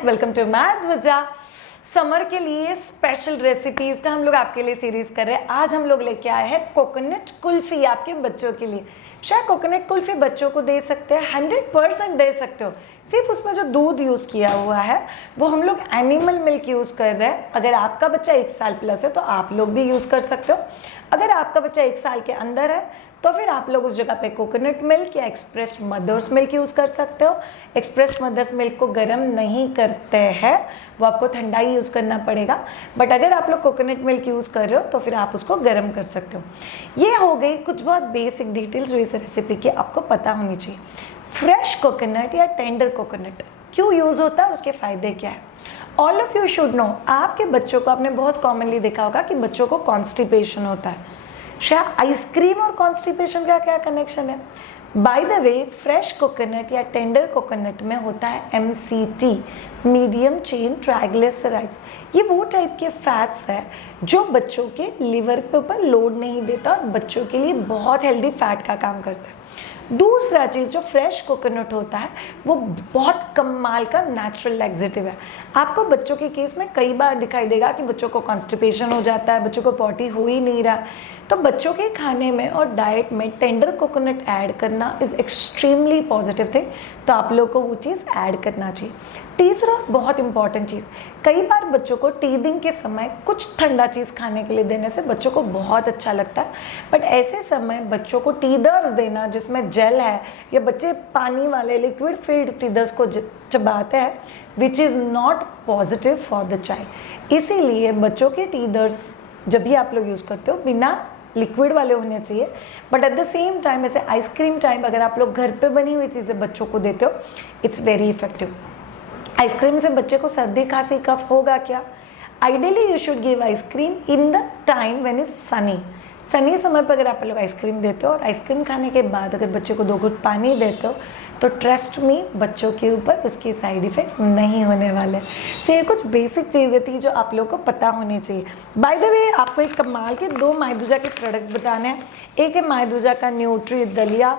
Friends, welcome to माधवजा। Summer के लिए स्पेशल रेसिपीज का हम लोग आपके लिए सीरीज कर रहे हैं। आज हम लोग लेके आए हैं कोकोनट कुल्फी आपके बच्चों के लिए। शायद कोकोनट कुल्फी बच्चों को दे सकते हैं, 100% दे सकते हो। सिर्फ उसमें जो दूध यूज़ किया हुआ है वो हम लोग एनिमल मिल्क यूज़ कर रहे हैं। अगर आपका बच्चा 1 साल प्लस है तो आप लोग भी यूज़ कर सकते हो। अगर आपका बच्चा 1 साल के अंदर है तो फिर आप लोग उस जगह पे कोकोनट मिल्क या एक्सप्रेस मदर्स मिल्क यूज़ कर सकते हो। एक्सप्रेस मदर्स मिल्क को गर्म नहीं करते हैं, वो आपको ठंडा ही यूज़ करना पड़ेगा। बट अगर आप लोग कोकोनट मिल्क यूज़ कर रहे हो तो फिर आप उसको गर्म कर सकते हो। ये हो गई कुछ बहुत बेसिक डिटेल्स जो इस रेसिपी की आपको पता होनी चाहिए। फ्रेश कोकोनट या टेंडर कोकोनट क्यों यूज़ होता है, उसके फ़ायदे क्या है, all of you should know. आपके बच्चों को आपने बहुत कॉमनली देखा होगा कि बच्चों को कॉन्स्टिपेशन होता है। शायद आइसक्रीम और कॉन्स्टिपेशन का क्या कनेक्शन है? By the way, fresh coconut या टेंडर कोकोनट में होता है MCT, मीडियम चेन ट्राइग्लिसराइड्स। ये वो टाइप के फैट्स है जो बच्चों के लिवर के ऊपर लोड नहीं देता और बच्चों के लिए बहुत हेल्दी फैट का काम करता है। दूसरा चीज़, जो फ्रेश कोकोनट होता है वो बहुत कमाल का नेचुरल लैक्सेटिव है। आपको बच्चों के केस में कई बार दिखाई देगा कि बच्चों को कॉन्स्टिपेशन हो जाता है, बच्चों को पॉटी हो ही नहीं रहा, तो बच्चों के खाने में और डाइट में टेंडर कोकोनट ऐड करना इज़ एक्सट्रीमली पॉजिटिव थिंग। तो आप लोग को वो चीज़ ऐड करना चाहिए। तीसरा बहुत इंपॉर्टेंट चीज़, कई बार बच्चों को टीदिंग के समय कुछ ठंडा चीज़ खाने के लिए देने से बच्चों को बहुत अच्छा लगता है। बट ऐसे समय बच्चों को टीदर्स देना जिसमें जेल है, या बच्चे पानी वाले लिक्विड फील्ड टीदर्स को चबाते हैं, which is not positive for the child. इसीलिए बच्चों के टीदर्स जब भी आप लोग यूज़ करते हो बिना लिक्विड वाले होने चाहिए। But at the same time ऐसे आइसक्रीम टाइम अगर आप लोग घर पे बनी हुई चीज़ें बच्चों को देते हो, इट्स वेरी इफेक्टिव। आइसक्रीम से बच्चे को सर्दी खांसी कफ होगा क्या? Ideally you should give ice cream in the time when it's Sunny समय पर अगर आप लोग आइसक्रीम देते हो और आइसक्रीम खाने के बाद अगर बच्चे को 2 घूंट पानी देते हो तो ट्रस्ट मी, बच्चों के ऊपर उसके साइड इफ़ेक्ट्स नहीं होने वाले। सो ये कुछ बेसिक चीज़ें थी जो आप लोगों को पता होनी चाहिए। बाय द वे, आपको एक कमाल के 2 मायदूजा के प्रोडक्ट्स बताने हैं। एक है मायदूजा का न्यूट्री दलिया,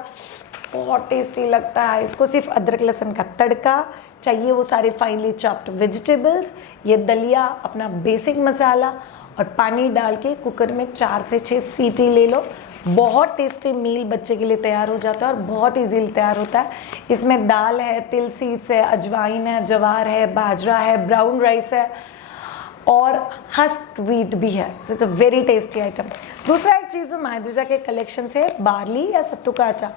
बहुत टेस्टी लगता है। इसको सिर्फ अदरक लहसुन का तड़का चाहिए, वो सारे फाइनली चॉप्ड वेजिटेबल्स, ये दलिया, अपना बेसिक मसाला और पानी डाल के कुकर में 4 से 6 सीटी ले लो। बहुत टेस्टी मील बच्चे के लिए तैयार हो जाता है और बहुत इजीली तैयार होता है। इसमें दाल है, तिल सीड्स है, अजवाइन है, जवार है, बाजरा है, ब्राउन राइस है और हस्क व्हीट भी है। So it's a very tasty item. दूसरा एक चीज़ जो मायदूजा के कलेक्शन से है, बार्ली या सत्तू का आटा।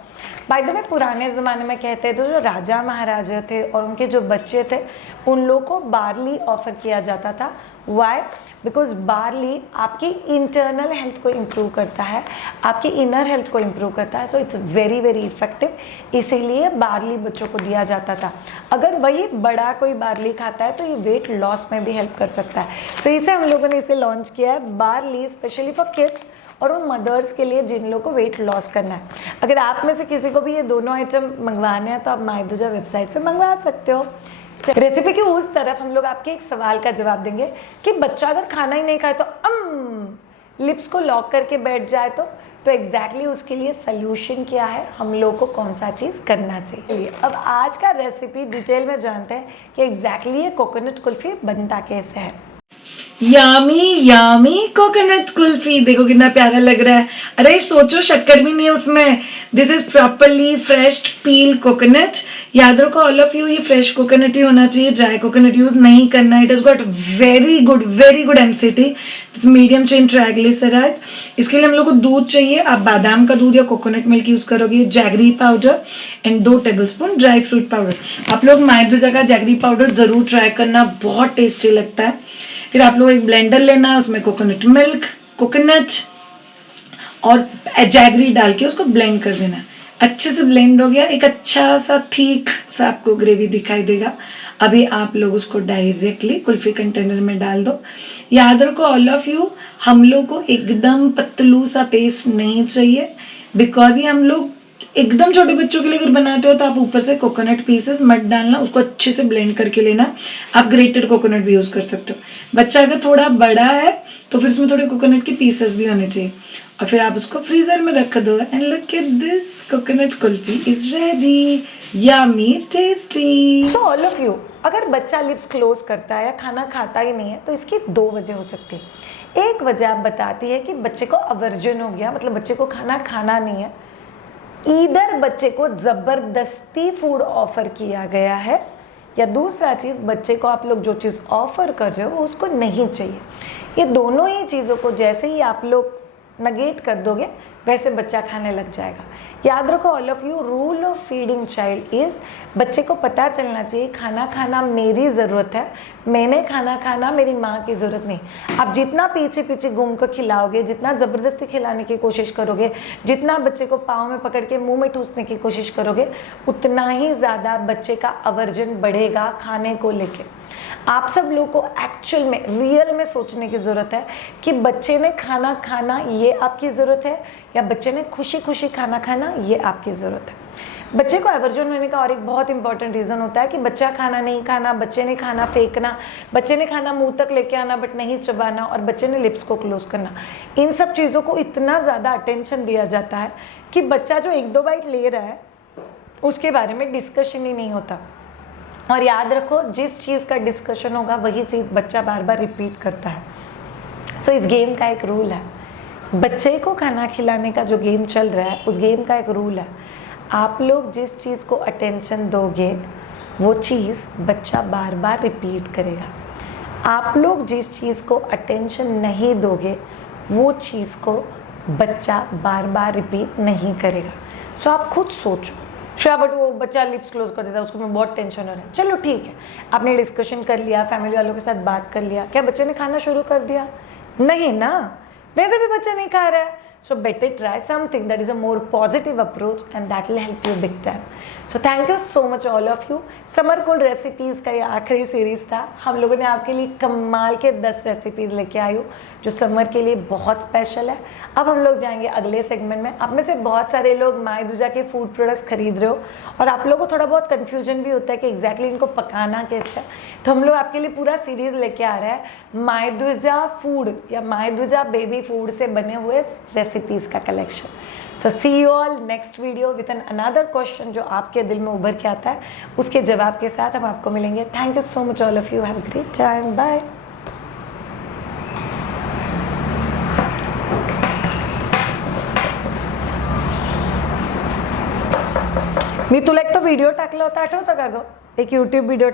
बाय द वे, पुराने ज़माने में कहते थे जो राजा महाराजा थे और उनके जो बच्चे थे उन लोगों को बार्ली ऑफर किया जाता था। वाई? बिकॉज बार्ली आपकी इंटरनल हेल्थ को इम्प्रूव करता है, आपकी इनर हेल्थ को इम्प्रूव करता है। So it's very very effective, इसीलिए बार्ली बच्चों को दिया जाता था। अगर वही बड़ा कोई बार्ली खाता है तो ये वेट लॉस में भी हेल्प कर सकता है। सो इसे हम लोगों ने इसे लॉन्च किया है, बार्ली स्पेशली फॉर किड्स और उन मदर्स के लिए जिन लोगों को वेट लॉस करना है। अगर आप में से किसी को भी ये दोनों आइटम मंगवाने हैं तो आप मायदूजा वेबसाइट से मंगवा सकते हो। रेसिपी की उस तरफ हम लोग आपके एक सवाल का जवाब देंगे कि बच्चा अगर खाना ही नहीं खाए तो लिप्स को लॉक करके बैठ जाए तो एग्जैक्टली उसके लिए सल्यूशन क्या है, हम लोग को कौन सा चीज़ करना चाहिए। अब आज का रेसिपी डिटेल में जानते हैं कि एग्जैक्टली ये कोकोनट कुल्फी बनता कैसे है। यामी यामी कोकोनट कुल्फी, देखो कितना प्यारा लग रहा है। अरे सोचो, शक्कर भी नहीं है उसमें। This is properly fresh peel coconut. याद रखो ऑल ऑफ यू, ये फ्रेश कोकोनट ही होना चाहिए, ड्राई कोकोनट यूज नहीं करना। It is got very good MCT, medium chain triglycerides. इसके लिए हम लोग को दूध चाहिए। आप बादाम का दूध या कोकोनट मिल्क यूज करोगे, jaggery powder and 2 tablespoon dry fruit powder. आप लोग मायदूजा का जैगरी पाउडर जरूर ट्राई करना, बहुत टेस्टी लगता है। फिर आप लोग एक ब्लेंडर लेना, उसमें कोकोनट मिल्क, कोकोनट और जैगरी डाल के उसको ब्लेंड कर देना। अच्छे से ब्लेंड हो गया, एक अच्छा सा ठीक सा आपको ग्रेवी दिखाई देगा। अभी आप लोग उसको डायरेक्टली कुल्फी कंटेनर में डाल दो। याद रखो ऑल ऑफ यू, हम लोग को एकदम पतलू सा पेस्ट नहीं चाहिए, बिकॉज ये हम लोग एकदम छोटे बच्चों के लिए अगर बनाते हो तो आप ऊपर से कोकोनट पीसेस मत डालना, उसको अच्छे से ब्लेंड करके लेना। आप ग्रेटेड कोकोनट भी यूज कर सकते हो। बच्चा अगर थोड़ा बड़ा है तो फिर उसमें थोड़े कोकोनट के पीसेस भी होने चाहिए और फिर आप उसको फ्रीजर में रख दो। And look at this, coconut kulfi is ready. Yummy tasty. So all of you, अगर बच्चा लिप्स क्लोज करता है या खाना खाता ही नहीं है तो इसकी दो वजह हो सकती है। एक वजह आप बताती है कि बच्चे को अवर्जन हो गया, मतलब बच्चे को खाना खाना नहीं है, ईदर बच्चे को ज़बरदस्ती फूड ऑफर किया गया है, या दूसरा चीज़ बच्चे को आप लोग जो चीज़ ऑफर कर रहे हो वो उसको नहीं चाहिए। ये दोनों ही चीज़ों को जैसे ही आप लोग नगेट कर दोगे वैसे बच्चा खाने लग जाएगा। याद रखो all of you, rule of feeding child is, बच्चे को पता चलना चाहिए खाना खाना मेरी ज़रूरत है, मैंने खाना खाना मेरी माँ की ज़रूरत नहीं। आप जितना पीछे पीछे घूम कर खिलाओगे, जितना ज़बरदस्ती खिलाने की कोशिश करोगे, जितना बच्चे को पाँव में पकड़ के मुंह में ठूसने की कोशिश करोगे, उतना ही ज़्यादा बच्चे का अवर्जन बढ़ेगा खाने को लेके। आप सब लोगों को एक्चुअल में रियल में सोचने की ज़रूरत है कि बच्चे ने खाना खाना ये आपकी ज़रूरत है या बच्चे ने खुशी खुशी खाना खाना ये आपकी ज़रूरत है। बच्चे को एवर्जन होने का और एक बहुत इंपॉर्टेंट रीज़न होता है कि बच्चा खाना नहीं खाना, बच्चे ने खाना फेंकना, बच्चे ने खाना मुंह तक लेके आना बट नहीं चबाना, और बच्चे ने लिप्स को क्लोज करना। इन सब चीज़ों को इतना ज़्यादा अटेंशन दिया जाता है कि बच्चा जो एक दो बाइट ले रहा है उसके बारे में डिस्कशन ही नहीं होता। और याद रखो, जिस चीज़ का डिस्कशन होगा वही चीज़ बच्चा बार बार रिपीट करता है। सो इस गेम का एक रूल है, बच्चे को खाना खिलाने का जो गेम चल रहा है उस गेम का एक रूल है, आप लोग जिस चीज़ को अटेंशन दोगे वो चीज़ बच्चा बार बार रिपीट करेगा। आप लोग जिस चीज़ को अटेंशन नहीं दोगे वो चीज़ को बच्चा बार बार रिपीट नहीं करेगा। सो आप खुद सोचो, श्योर बट वो बच्चा लिप्स क्लोज कर देता है, उसको बहुत टेंशन हो रहा है। चलो ठीक है, आपने डिस्कशन कर लिया, फैमिली वालों के साथ बात कर लिया, क्या बच्चे ने खाना शुरू कर दिया? नहीं ना, वैसे भी बच्चा नहीं खा रहा है। So better try something that is a more positive approach and that will help you big time. So thank you so much all of you. Summer cold recipes का ये आखिरी सीरीज़ था। हम लोगों ने आपके लिए कमाल के 10 रेसिपीज़ लेके आई हूँ जो समर के लिए बहुत स्पेशल है। अब हम लोग जाएंगे अगले सेगमेंट में। आप में से बहुत सारे लोग मायदूजा के फूड प्रोडक्ट्स खरीद रहे हो और आप लोगों को थोड़ा बहुत कन्फ्यूजन भी होता है कि एग्जैक्टली इनको पकाना कैसे है, तो हम लोग आपके लिए पूरा सीरीज़ लेके आ रहे हैं मायदूजा फूड या मायदूजा बेबी फूड से बने हुए रेसिपीज़ का collection. So see you all next video with an another question जो आपके दिल में उभर के आता है, उसके जवाब के साथ हम आपको मिलेंगे। Thank you so much all of you, have a great time, bye. मी तुला एक तो व्हिडिओ टाकला होता, आठवतं का गं? एक यूट्यूब व्हिडिओ